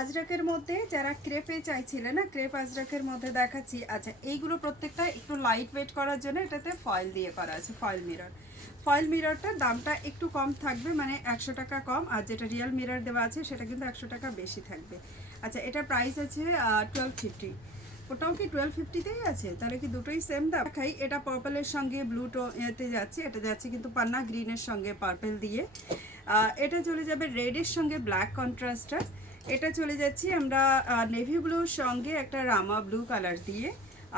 আজরাকের মধ্যে যারা ক্রেপে চাইছিলেন না, ক্রেপ আজরাকের মধ্যে দেখাচ্ছি। আচ্ছা, এইগুলো প্রত্যেকটা একটু লাইট ওয়েট করার জন্য এটাতে ফয়েল দিয়ে করা আছে, ফয়েল মিরর। ফয়েল মিররটার দামটা একটু কম থাকবে, মানে 100 টাকা কম, আর যেটা রিয়েল মিরর দেওয়া আছে সেটা কিন্তু 100 টাকা বেশি থাকবে। আচ্ছা, এটার প্রাইস আছে 1250। ওটাও কি 1250তেই আছে? তাহলে কি দুটোই সেম দাম? দেখাই, এটা পার্পলের সঙ্গে ব্লু এতে যাচ্ছে, এটা যাচ্ছে কিন্তু পান্না গ্রিনের সঙ্গে পার্পল দিয়ে। এটা চলে যাবে রেডের সঙ্গে ব্ল্যাক কন্ট্রাস্টটা। এটা চলে যাচ্ছি আমরা নেভি ব্লুর সঙ্গে একটা রামা ব্লু কালার দিয়ে।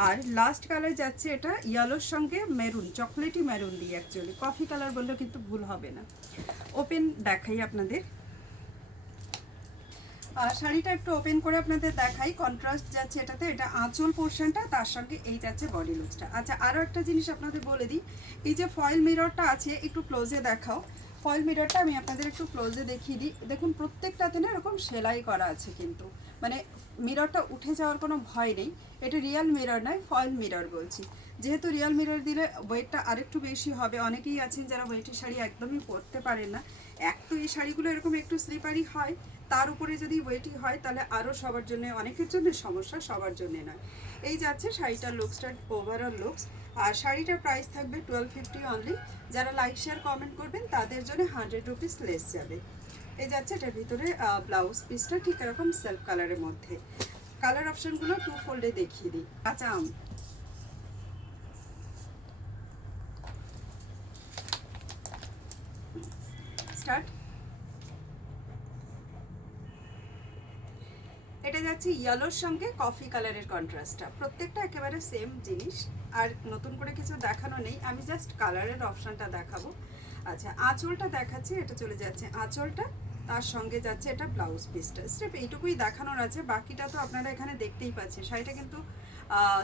আর লাস্ট কালার যাচ্ছে এটা ইয়েলোর সঙ্গে মেরুন, চকলেটি মেরুন দিয়ে, অ্যাকচুয়ালি কফি কালার বললেও কিন্তু ভুল হবে না। ওপেন দেখাই আপনাদের, শাড়িটা একটু ওপেন করে আপনাদের দেখাই। কন্ট্রাস্ট যাচ্ছে এটাতে, এটা আঁচল পোর্শনটা, তার সঙ্গে এই যাচ্ছে বডি লুকসটা। আচ্ছা, আরও একটা জিনিস আপনাদের বলে দিই, এই যে ফয়েল মিররটা আছে, একটু ক্লোজে দেখাও। ফয়েল মিররটা আমি আপনাদের একটু ক্লোজে দেখিয়ে দিই। দেখুন প্রত্যেকটাতে না এরকম সেলাই করা আছে, কিন্তু মানে মিররটা উঠে যাওয়ার কোনো ভয় নেই। এটা রিয়েল মিরর নয়, ফয়েল মিরর বলছি। যেহেতু রিয়েল মিরর দিলে ওয়েটটা আরেকটু বেশি হবে। অনেকেই আছেন যারা ওয়েটের শাড়ি একদমই পরতে পারেন না। এক তো এই শাড়িগুলো এরকম একটু স্লিপারি হয়, তার উপরে যদি ওয়েটি হয় তাহলে আরও সবার জন্য, অনেকের জন্য সমস্যা, সবার জন্য নয়। এই যাচ্ছে শাড়িটার লুকসটা, ওভারঅল লুকস। আর শাড়িটার প্রাইস থাকবে 1250 অনলি। যারা লাইক শেয়ার কমেন্ট করবেন তাদের জন্য 100 রুপিস লেস যাবে। এই যাচ্ছে এটার ভিতরে ব্লাউজ পিসটা ঠিক এরকম সেলফ কালারের মধ্যে। কালার অপশনগুলো টু ফোল্ডে দেখিয়ে দিই। আচ্ছা, স্টার্ট। এটা যাচ্ছে ইয়েলোর সঙ্গে কফি কালারের কন্ট্রাস্টটা, প্রত্যেকটা একেবারে সেম জিনিস। আর নতুন করে কিছু দেখানো নেই, আমি জাস্ট কালারের অপশানটা দেখাবো। আচ্ছা, আঁচলটা দেখাচ্ছি, এটা চলে যাচ্ছে আঁচলটা, তার সঙ্গে যাচ্ছে এটা ব্লাউজ পিসটা। স্টেপ এইটুকুই দেখানোর আছে, বাকিটা তো আপনারা এখানে দেখতেই পাচ্ছেন। শাড়িটা কিন্তু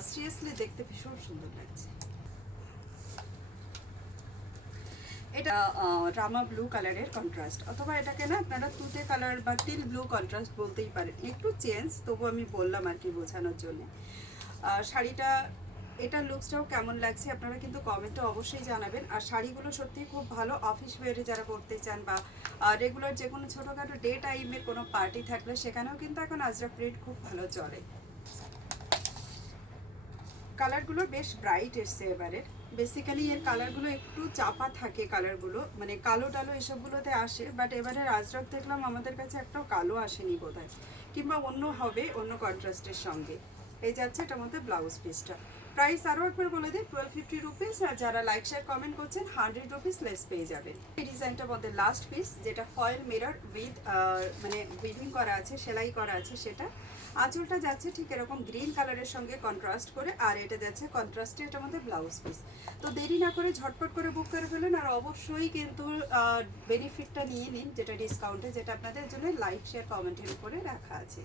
সিরিয়াসলি দেখতে ভীষণ সুন্দর লাগছে। এটা রামা ব্লু কালারের কন্ট্রাস্ট, অথবা এটাকে না আপনারা তুতে কালার বা টিল ব্লু কন্ট্রাস্ট বলতেই পারেন, একটু চেঞ্জ, তবু আমি বললাম আর কি বোঝানোর জন্য। শাড়িটা, এটার লুকসটাও কেমন লাগছে আপনারা কিন্তু কমেন্টে অবশ্যই জানাবেন। আর শাড়িগুলো সত্যিই খুব ভালো, অফিস ওয়ারে যারা পরতে চান বা রেগুলার যে কোনো ছোটোখাটো ডে টাইমের কোনো পার্টি থাকলে সেখানেও কিন্তু এখন আজরাক প্রিন্ট খুব ভালো চলে। কালারগুলো বেশ ব্রাইট এসছে এবারে। বেসিক্যালি এর কালারগুলো একটু চাপা থাকে, কালারগুলো মানে কালো টালো এসবগুলোতে আসে, বাট এবারে আজরাক দেখলাম আমাদের কাছে একটাও কালো আসেনি বোধহয়, কিংবা অন্য হবে, অন্য কন্ট্রাস্টের সঙ্গে। এই যাচ্ছে এটার মধ্যে ব্লাউজ পিসটা। প্রাইস আরও একবার বলে দিই, 1250 রুপিস। আর যারা লাইক শেয়ার কমেন্ট করছেন 100 রুপিস লেস পেয়ে যাবেন। এই ডিজাইনটার মধ্যে লাস্ট পিস, যেটা ফয়েল মিরর উইথ মানে উইভিং করা আছে, সেলাই করা আছে, সেটা আঁচলটা যাচ্ছে ঠিক এরকম গ্রিন কালারের সঙ্গে কন্ট্রাস্ট করে, আর এটা যাচ্ছে কন্ট্রাস্টে এটার মধ্যে ব্লাউজ পিস। তো দেরি না করে ঝটপট করে বুক করে ফেলুন, আর অবশ্যই কিন্তু বেনিফিটটা নিয়ে নিন, যেটা ডিসকাউন্টে, যেটা আপনাদের জন্য লাইক শেয়ার কমেন্টের উপরে রাখা আছে।